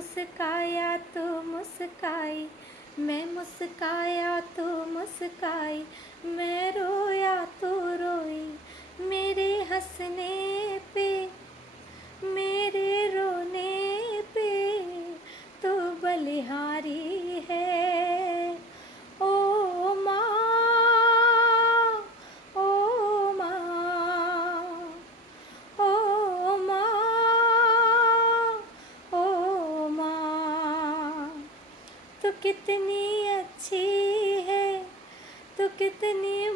मुस्काया तो मुस्काई, मैं मुस्काया तो मुस्काई, मैं रोया तो रोई। मेरे हंसने पे, मेरे रोने पे तो बलिहारी है। ओ माँ, ओ माँ, ओ माँ, ओ माँ। तू कितनी अच्छी है, तू कितनी